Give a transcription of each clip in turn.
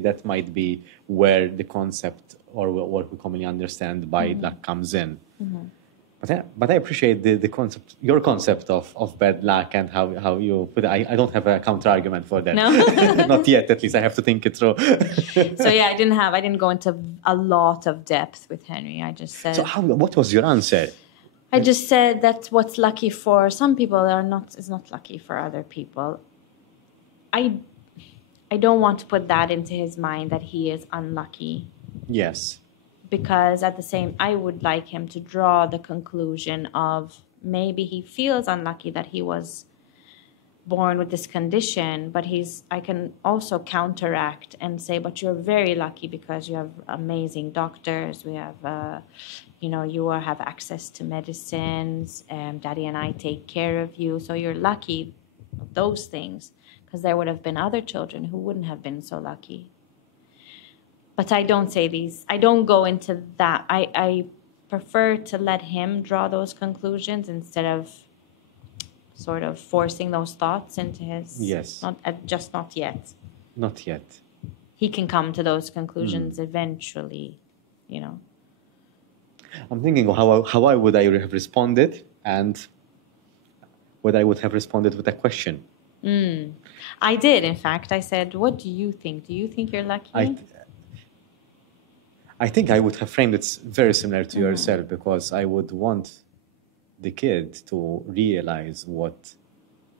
that might be where the concept or what we commonly understand by luck comes in. But I appreciate the concept, your concept of bad luck and how you put it. I don't have a counter argument for that. No? Not yet, at least. I have to think it through. So yeah, I didn't go into a lot of depth with Henry. I just said. So what was your answer? I just said that what's lucky for some people is not lucky for other people. I don't want to put that into his mind that he is unlucky. Yes. Because at the same, I would like him to draw the conclusion of maybe he feels unlucky that he was born with this condition, but I can also counteract and say, but you're very lucky because you have amazing doctors. We have, you have access to medicines. Daddy and I take care of you. So you're lucky of those things, because there would have been other children who wouldn't have been so lucky. But I don't say these. I don't go into that. I prefer to let him draw those conclusions instead of sort of forcing those thoughts into his. Yes. Not yet. Not yet. He can come to those conclusions eventually, I'm thinking of how I would have responded, and whether I would have responded with a question. I did, in fact. I said, what do you think? Do you think you're lucky? I think I would have framed it very similar to yourself, because I would want the kid to realize what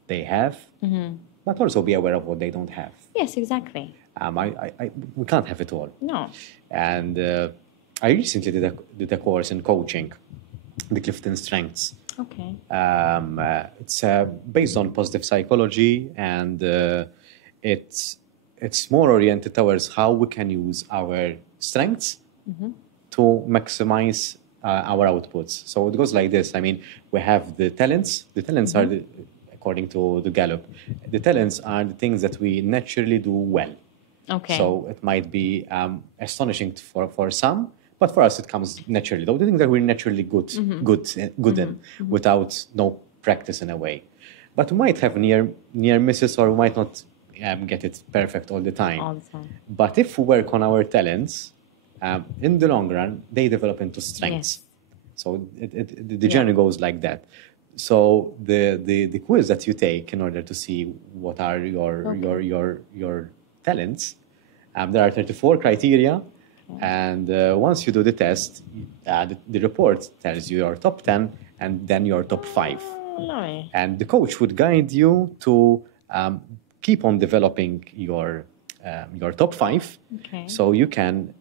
they have, but also be aware of what they don't have. Yes, exactly. We can't have it all. No. And I recently did a course in coaching, the Clifton Strengths. Okay. It's based on positive psychology, and it's more oriented towards how we can use our strengths to maximize our outputs. So it goes like this. I mean, we have the talents. The talents are, according to the Gallup, the talents are the things that we naturally do well. Okay. So it might be astonishing for some, but for us it comes naturally. The things that we're naturally good in, without no practice in a way. But we might have near misses, or we might not get it perfect all the time. All the time. But if we work on our talents, in the long run, they develop into strengths. Yes. So the journey goes like that. So the quiz that you take in order to see what are your talents, there are 34 criteria, and once you do the test, the report tells you your top 10 and then your top 5. No. And the coach would guide you to keep on developing your top 5, so you can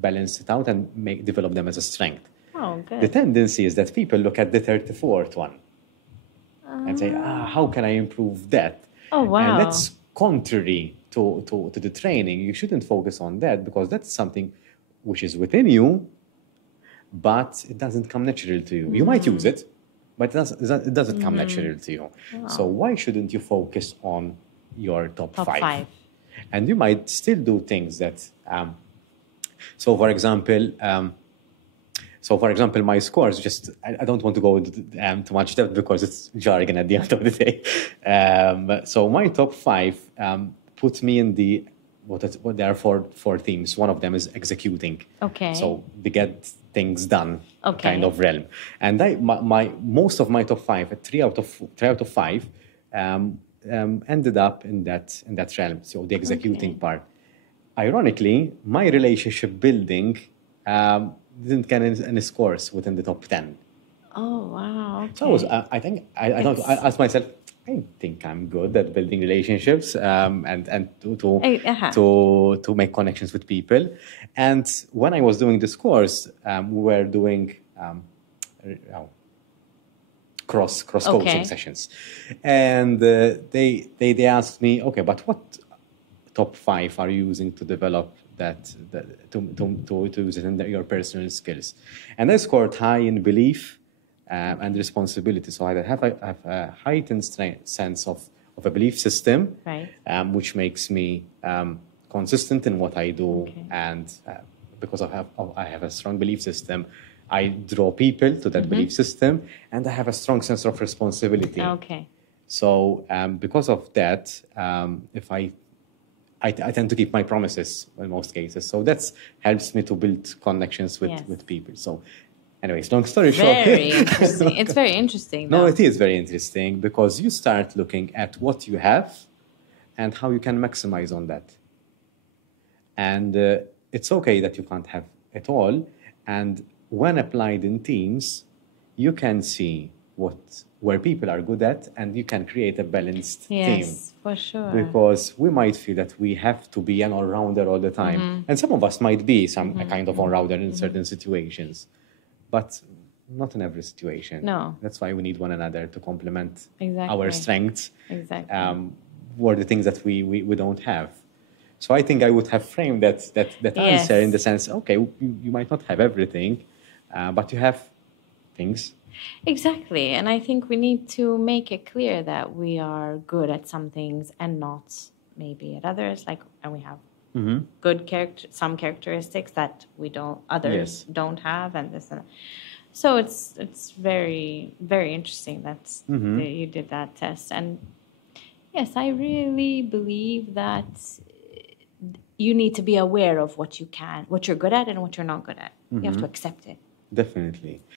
balance it out and develop them as a strength. Oh, good. The tendency is that people look at the 34th one and say, how can I improve that? Oh, wow. And that's contrary to the training. You shouldn't focus on that, because that's something which is within you, but it doesn't come naturally to you. You might use it, but it doesn't come naturally to you. Wow. So why shouldn't you focus on your top 5? 5. And you might still do things that... So, for example, my scores, I don't want to go into too much depth because it's jargon at the end of the day. So my top 5 put me in what there are four themes. One of them is executing. Okay. So the get things done kind of realm. And most of my top 5, 3 out of 5, ended up in that realm. So the executing part. Ironically, my relationship building didn't get any scores within the top 10. Oh, wow. Okay. So I think I asked myself, I think I'm good at building relationships and to make connections with people. And when I was doing this course, we were doing cross coaching sessions, and they asked me, okay, but what top 5 are you using to develop that to use it in your personal skills? And I scored high in belief and responsibility. So I have a heightened sense of a belief system, right, which makes me consistent in what I do, and because I have a strong belief system, I draw people to that belief system, and I have a strong sense of responsibility. Okay. So because of that, if I I tend to keep my promises in most cases. So that helps me to build connections Yes. with people. So anyways, long story short. Very interesting. It's very interesting, No, though. it is very interesting because you start looking at what you have and how you can maximize on that. And it's okay that you can't have it all. And when applied in teams, you can see where people are good at, and you can create a balanced team. Yes, for sure. Because we might feel that we have to be an all-rounder all the time. Mm-hmm. And some of us might be a kind of all-rounder in certain situations. But not in every situation. No. That's why we need one another to complement Exactly. our strengths. Exactly. Or the things that we don't have. So I think I would have framed that Yes. answer in the sense, okay, you might not have everything, but you have things. Exactly. And I think we need to make it clear that we are good at some things and not maybe at others. And we have good some characteristics that others Yes. don't have, and this and that. So it's very, very interesting that you did that test. And yes, I really believe that you need to be aware of what you're good at and what you're not good at. You have to accept it. Definitely.